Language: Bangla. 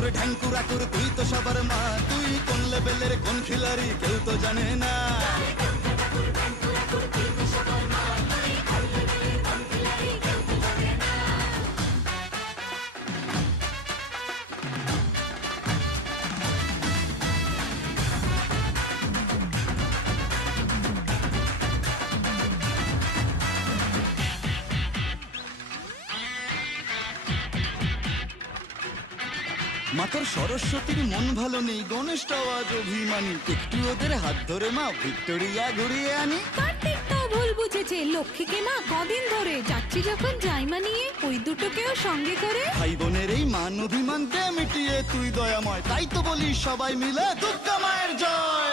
ঠাকুর ঢ্যাঙ্কুর আকুর তুই তো সবার মা, তুই কোন লেভেলের কোন খিলাড়ি কেউ তো জানে না। মাতর সরস্বতীর মন ভালো নেই, গণেশটাও আজ অভিমানী, একটু ওদের হাত ধরে মা ভিক্টোরিয়া ঘুরিয়ে আনি। কার্তিকটাও ভুল বুঝেছে, লক্ষ্মীকে মা কদিন ধরে যাচ্ছি যখন জাইমা নিয়ে ওই দুটোকেও সঙ্গে করে। ভাই বোনের এই মান অভিমানকে মিটিয়ে তুই দয়াময়, তাই তো বলি সবাই মিলে দুর্গা মায়ের জয়।